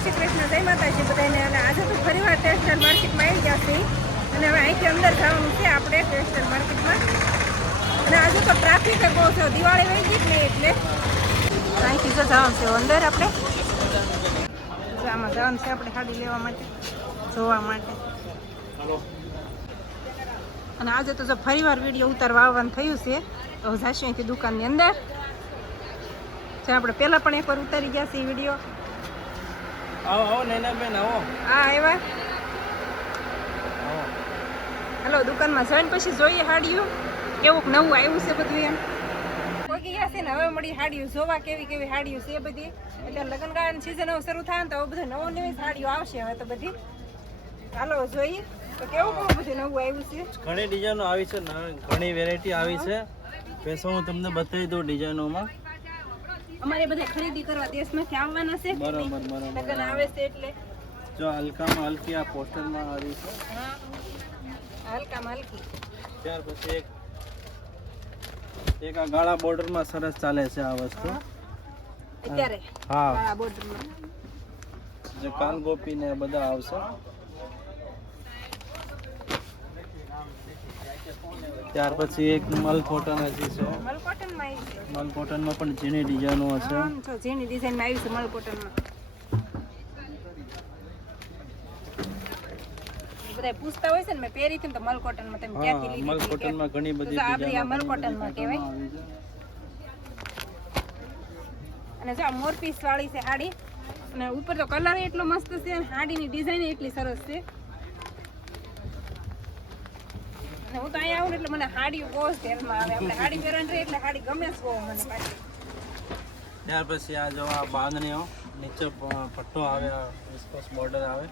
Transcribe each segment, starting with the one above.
શ્રી કૃષ્ણ જય માતાજી બધાને. અને આજે તો ફરીવાર ટેક્સટાઇલ માર્કેટમાં આવી ગયા છીએ. અને હવે અહીંથી અંદર જવાનું છે આપણે ટેક્સટાઇલ માર્કેટમાં અને આજે તો ટ્રાફિક બહુ છે. દિવાળી વહી ગઈ નહીં એટલે. અહીંથી જો જવાનું છે અંદર આપણે. આમાં જવાનું છે આપણે ખાડી લેવા માટે, જોવા માટે. અને આજે તો જો ફરીવાર વીડિયો ઉતારવા આવવાનું થયું છે. તો જઈશું અહીંથી દુકાનની અંદર. જે આપણે પહેલાં પણ એકવાર ઉતારી ગયા છીએ વીડિયો. આવો આવો નેના બેન આવો. હા આવ્યા. હેલો દુકાનમાં જઈને પછી જોઈએ હાડીઓ. કેવું નવું આવ્યું છે બધું એમ. પગી ગયા છે ને હવે મળી હાડીઓ જોવા કેવી કેવી હાડીઓ છે બધી. એટલે લગ્નગાળાની સિઝન શરૂ થાય ને તો બધું નવું નવી હાડીઓ આવશે હવે તો બધી. હાલો જોઈએ. તો કેવું કેવું બધું નવું આવ્યું છે? ઘણી ડિઝાઇનો આવી છે ઘણી વેરાયટી આવી છે. પેસો હું તમને બતાવી દઉં ડિઝાઇનોમાં. અમારે બધા ખરીદી કરવા દેશમાંથી આવવાના છે? બરાબર બરાબર. લગન આવે છે એટલે. જો હલકામાં હલકી આ પોસ્ટરમાં આવી. છે હા. હલકામાં હલકી. ત્યાર પછી એક એક આ ગાળા બોર્ડરમાં સરસ ચાલે છે આ વસ્તુ. અત્યારે? હા. કાળા બોર્ડરમાં. જે કાન ગોપી ને બધા આવશે. ત્યાર પછી એક મલ કોટન હજી છે. મલ કોટનમાં આવી મલ કોટનમાં પણ ઝીણી ડિઝાઇનો હશે આમ ડિઝાઇનમાં આવી છે મલ કોટનમાં બધા પૂછતા હોય છે ને મેં પહેરી હતી તો મલ કોટનમાં તમે ક્યાંથી લીધી મલ કે? ઘણી બધી આ ડિઝાઇનો કહેવાય. અને જો આ મોરપીસ વાળી છે સાડી અને ઉપર તો કલર એટલો મસ્ત છે અને સાડીની ડિઝાઇન એટલી સરસ છે. હું તો અહીંયા આવું એટલે મને સાડી બહુ જ ધ્યાનમાં આવે. આપણે હાડી પહેરવાની રહી એટલે સાડી ગમે જ બહુ મને પાછી. ત્યાર પછી આ જો આ બાંધણીઓ નીચે પટ્ટો આવે વિસ્કોસ બોર્ડર આવે.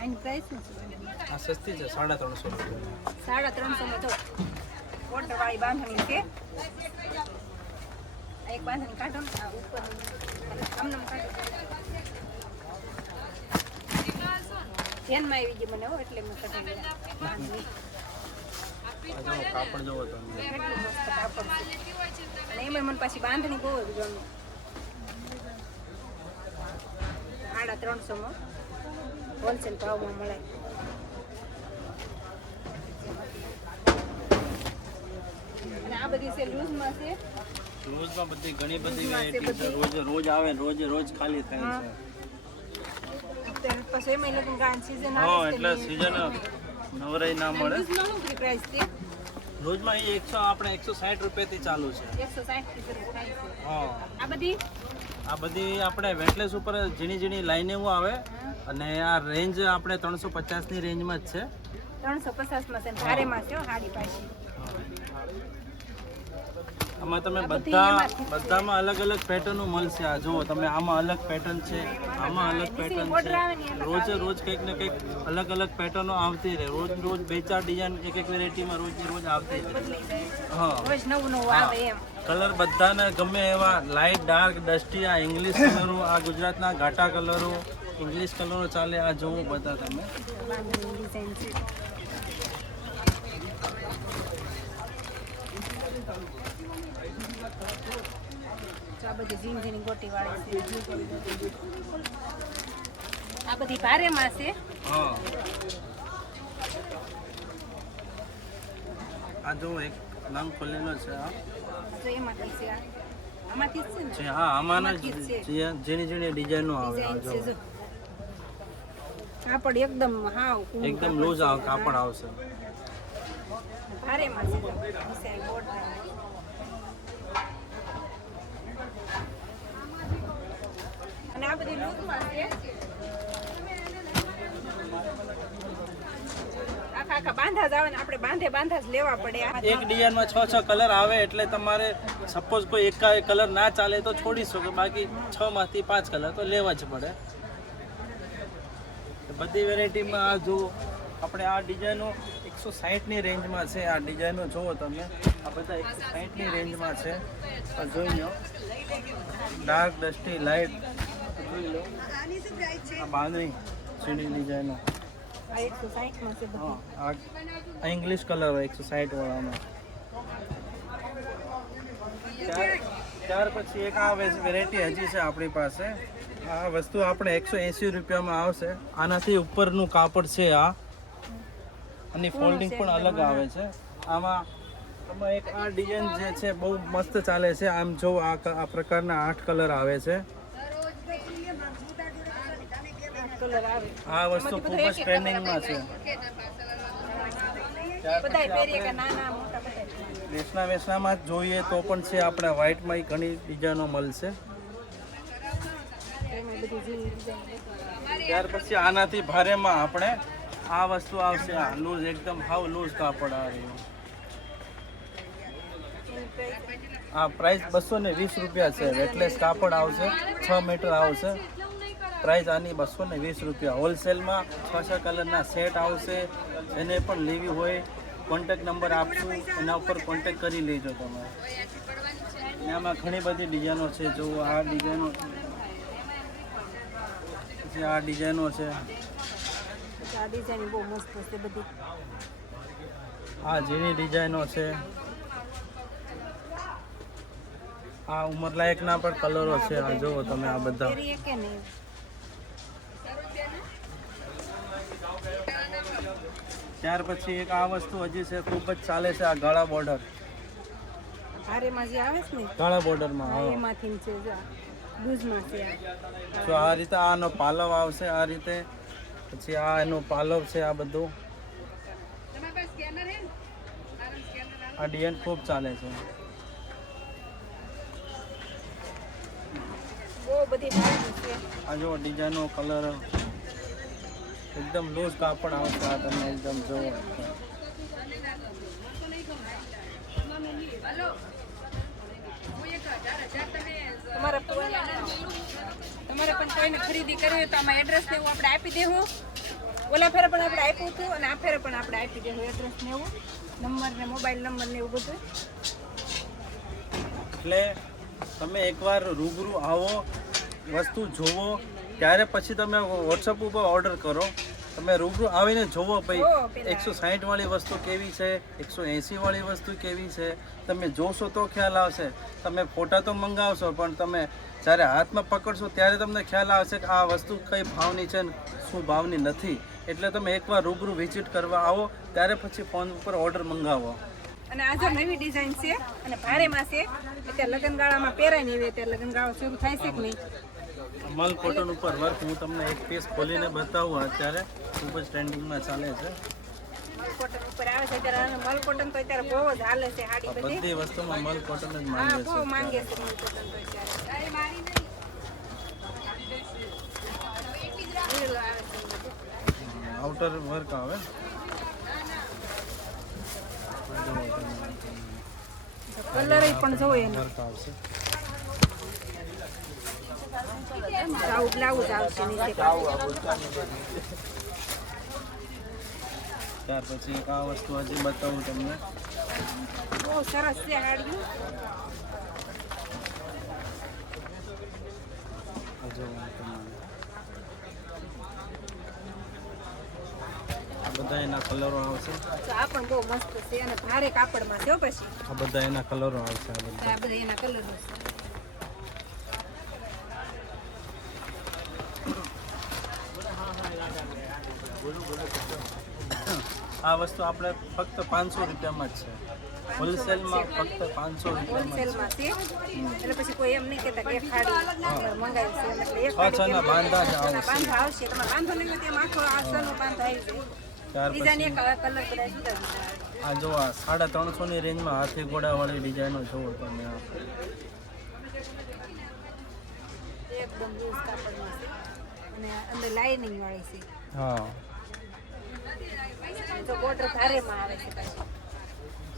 આની પ્રાઇસ શું છે? આ સસ્તી છે સાડા ત્રણસો રૂપિયા. સાડા ત્રણસો માં તો બોર્ડર વાળી બાંધણી છે. એક બાંધણી કાઢો ઉપર. આમને કાઢો. ધ્યાનમાં આવી ગઈ મને હો એટલે મેં કાઢી કાપડ જોવો એમાં મને પાછી બાંધણી બહુ જ ગમે. સાડા ત્રણસોમાં હોલસેલ ભાવમાં મળે. અને આ બધી છે લૂઝમાં છે? રોજમાં બધી ઘણી બધી વેરાયટી છે રોજ રોજ આવે રોજ રોજ ખાલી થાય છે. અત્યારે પછી એમાં લગ્ન ગાન સિઝન આવે એટલે સિઝન નવરાઈ ના મળે. રોજમાં એ એકસો આપણે એકસો સાઠ રૂપિયાથી ચાલુ છે. હા. આ બધી? આ બધી આપણે વેટલેસ ઉપર ઝીણી ઝીણી લાઈન એવું આવે અને આ રેન્જ આપણે ત્રણસો પચાસની રેન્જમાં જ છે. ત્રણસો પચાસમાં છે ભારેમાં છે હાડી પાછી. આમાં તમે બધા. બધામાં અલગ અલગ પેટર્નો મળશે. આ જુઓ તમે આમાં અલગ પેટર્ન છે આમાં અલગ પેટર્ન છે. રોજે રોજ કંઈક ને કંઈક અલગ અલગ પેટર્નો આવતી રહે. રોજ રોજ બે ચાર ડિઝાઇન એક એક વેરાયટીમાં રોજ રોજ આવતી રહે. હા. કલર બધાને ગમે એવા લાઇટ ડાર્ક ડસ્ટી આ ઇંગ્લિશ કલરો આ ગુજરાતના ઘાટા કલરો ઇંગ્લિશ કલરો ચાલે આ જુઓ બધા તમે બાંધણી ડિઝાઇન છે તો આ બધી ઝીણ ઝીણી ગોટી વાળી છે આ બધી છે. હા. આ જો એક નામ ખોલેલો છે આ તો એમાંથી છે આ. આમાંથી જ છે હા આમાંના ડિઝાઇનો આવે જો. કાપડ એકદમ હાવ એકદમ લૂઝ કાપડ આવશે. છે તો ડિઝાઇન બોર્ડર અને આ બધી લૂક બાંધા જ આવે આપણે બાંધે બાંધા જ લેવા એક ડિઝાઇનમાં છ છ કલર આવે એટલે તમારે સપોઝ કોઈ એક કલર ના ચાલે તો છોડી શકો બાકી છ પાંચ કલર તો લેવા જ પડે. બધી વેરાયટીમાં આ જુઓ, આપણે આ ડિઝાઇનો એકસો સાહીઠની રેન્જમાં છે. આ ડિઝાઇનો જુઓ તમે, આ બધા એકસો સાહીઠની રેન્જમાં છે. આ જોઈ લો. ડાર્ક ડસ્ટી લાઇટ આ બાંધણી સીડી ડિઝાઇનો આ એકસો સાહીઠમાં છે હા આ ઇંગ્લિશ કલર એકસો સાઠ વાળામાં ત્યાર ત્યાર પછી એક આ વેરાયટી હજી છે આપણી પાસે. આ વસ્તુ આપણે એકસો એંસી રૂપિયામાં આવશે. આનાથી ઉપરનું કાપડ છે આ. અને ફોલ્ડિંગ પણ અલગ આવે છે. આમાં આમાં એક આ ડિઝાઇન જે છે બહુ મસ્ત ચાલે છે. આમ જો આ આ પ્રકારના આઠ કલર આવે છે કલર આવે આ વસ્તુ ખૂબ જ ટ્રેન્ડિંગમાં છે. ત્યાર પછી આપણે નાના મોટા વેસના વેસનામાં જ જોઈએ તો પણ છે આપણે વ્હાઇટમાં ઘણી ડિઝાઇનો મળશે. ત્યાર પછી આનાથી ભારેમાં આપણે આ વસ્તુ આવશે. આ લૂઝ એકદમ હાવ લૂઝ કાપડ આ રહ્યું. આ પ્રાઇસ બસો ને વીસ રૂપિયા છે. વેટલેસ કાપડ આવશે. છ મીટર આવશે. પ્રાઇસ આની બસો ને વીસ રૂપિયા. હોલસેલમાં છ છ કલરના સેટ આવશે. એને પણ લેવી હોય કોન્ટેક નંબર આપશું. એના ઉપર કોન્ટેક કરી લેજો તમે. અને આમાં ઘણી બધી ડિઝાઇનો છે. જો આ ડિઝાઇનો જે આ ડિઝાઇનો છે. આ ડિઝાઇન બહુ મસ્ત છે બધી. આ ઝીણી ડિઝાઇનો છે. આ ઉંમરલાયકના પણ કલરો છે. આ જુઓ તમે આ બધા પહેરીએ કે નહીં ત્યાર પછી એક આ વસ્તુ હજી છે ખૂબ જ ચાલે છે આ ગાળા બોર્ડર ભારેમાં જે આવે છે ને? ગાળા બોર્ડરમાં એમાંથી છે જો. આ. તો આ રીતે આનો પાલવ આવશે આ રીતે. પછી આ એનો પાલવ છે આ બધું. આ ડિઝાઇન ખૂબ ચાલે છે. આ જો ડિઝાઇનનો કલર એકદમ લૂઝ કાપડ આવશે આ તમે એકદમ જોવો. તમારે તમારે પણ કોઈને ખરીદી કરવી હોય તો આમાં એડ્રેસ ને એવું આપણે આપી દેવું. ઓલા ફેરે પણ આપણે આપ્યું હતું અને આ ફેરે પણ આપણે આપી દેવું એડ્રેસ ને એવું. નંબર ને મોબાઈલ નંબર ને એવું બધું. એટલે તમે એકવાર રૂબરૂ આવો વસ્તુ જોવો ત્યારે પછી તમે વોટ્સઅપ ઉપર ઓર્ડર કરો. તમે રૂબરૂ આવીને જોવો ભાઈ એકસો સાહીઠ વાળી વસ્તુ કેવી છે એકસો એંસી વાળી વસ્તુ કેવી છે તમે જોશો તો ખ્યાલ આવશે. તમે ફોટા તો મંગાવશો પણ તમે જ્યારે હાથમાં પકડશો ત્યારે તમને ખ્યાલ આવશે કે આ વસ્તુ કઈ ભાવની છે ને શું ભાવની નથી. એટલે તમે એકવાર રૂબરૂ વિઝિટ કરવા આવો ત્યારે પછી ફોન ઉપર ઓર્ડર મંગાવો. અને આ જો નવી ડિઝાઇન છે અને ભારેમાં છે અત્યારે લગ્નગાળામાં પહેરાય નહીં અત્યારે લગ્નગાળો શરૂ થાય છે કે નહીં? મલ કોટન ઉપર વર્ક હું તમને એક પીસ ખોલીને બતાવું અત્યારે. ખૂબ જ ટ્રેન્ડિંગમાં ચાલે છે. બધી. વસ્તુમાં મલ કોટન જ માંગે છે. આઉટર વર્ક આવે. કલર પણ જોવો વર્ક આવશે. આવું બ્લાઉઝ આવશે નીચે. ત્યાર પછી એક આ વસ્તુ હજી બતાવું તમને. બહુ સરસ છે હાડિયું બધા એના કલરો આવશે. આ પણ બહુ મસ્ત છે અને ભારે કાપડમાં છે પછી. આ બધા એના કલરો આવશે આ બધા એના કલર છે. આ વસ્તુ આપણે ફક્ત પાંચસો રૂપિયામાં જ છે. હોલસેલમાં ફક્ત પાંચસો રૂપિયામાં છે. એટલે પછી કોઈ એમ નહીં કહેતા કે એક મંગાવી છે. એટલે છ છ ના બાંધા જ આવશે. બાંધો આવશે. તમે બાંધો નહીં હોય તેમ આખો આ સનો બાંધો આવી જાય. ત્યાર પછી કલર બધા જુદા જુદા. આ જો આ સાડા ત્રણસો ની રેન્જમાં હાથી ઘોડાવાળી ડિઝાઇનો જોવો તમે આ. એકદમ લૂઝ કાપડમાં છે. અને અંદર લાઇનિંગ વાળી છે. હા. તો બોર્ડર ભારેમાં આવે છે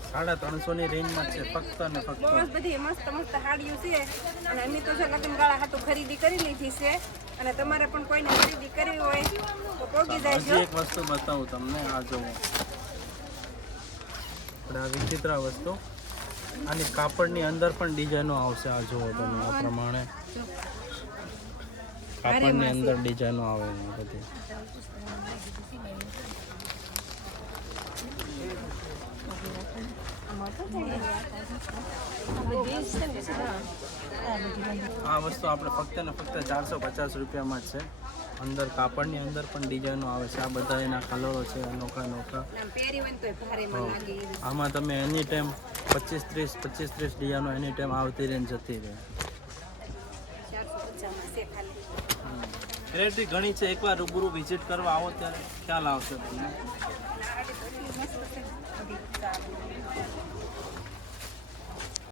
સાડા ત્રણસો ની રેન્જમાં છે ફક્ત ને ફક્ત. જ બધી મસ્ત મસ્ત સાડીઓ છે. અને અમે તો છે લગ્નગાળા હાટુ ખરીદી કરી લીધી છે. અને તમારે પણ કોઈને ખરીદી કરવી હોય તો પોગી જાય એક વસ્તુ બતાવું તમને આ જોવો આપણે આ વિચિત્ર વસ્તુ. આની કાપડની અંદર પણ ડિઝાઇનો આવશે આ જોવો તમે આ પ્રમાણે. કાપડની અંદર ડિઝાઇનો આવે બધી. આ વસ્તુ આપણે ફક્ત ને ફક્ત ચારસો પચાસ રૂપિયામાં જ છે. અંદર કાપડની અંદર પણ ડિઝાઇનો આવે છે. આ બધા એના કલરો છે અનોખા અનોખા આમ પહેરી હોય ને તોય ભારેમાં લાગે એવી આમાં તમે એની ટાઈમ પચીસ ત્રીસ પચીસ ત્રીસ ડિઝાઇનો એની ટાઈમ આવતી રહીને જતી રહે. વેરાયટી ઘણી છે. એકવાર રૂબરૂ વિઝિટ કરવા આવો ત્યારે ખ્યાલ આવશે તમને.